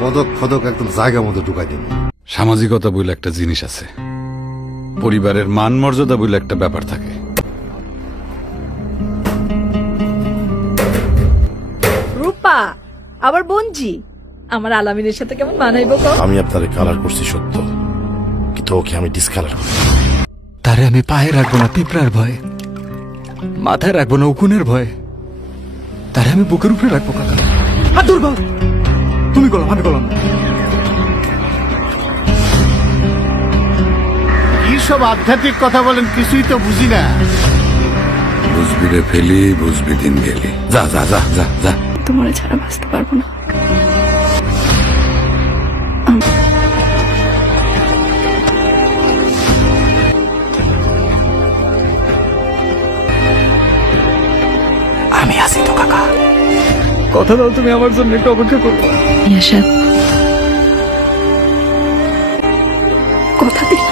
পদক ফদক একদম জায়গা মতো ঢুকাই দিন সামাজিকতা বলে একটা জিনিস আছে। পরিবারের মান মর্যাদা বলে একটা ব্যাপার থাকে। রূপা আবার বঞ্জি আমার আলামিনের সাথে কেমন মানাইবো কও? আমি আপনারে কালার করছি সত্য কিন্তু ওকে আমি ডিসকালার করি। তারে আমি পায়ে রাখব না পিঁপড়ার ভয় মাথায় রাখব না উকুনের ভয়। তারে আমি বুকের উপরে রাখব কাকা। আর দুর্বল তুমি গলাম আমি গলাম কি সব আধ্যাত্মিক কথা বলেন কিছুই তো বুঝি না। বুঝবি রে ফেলি বুঝবি দিন গেলি। যা যা যা যা যা। তোমার ছাড়া বাঁচতে পারব না। আমি আছি তো কাকা। কথা দাও তুমি আমার জন্য একটু অপেক্ষা করব ইয়াশা কথা দিল।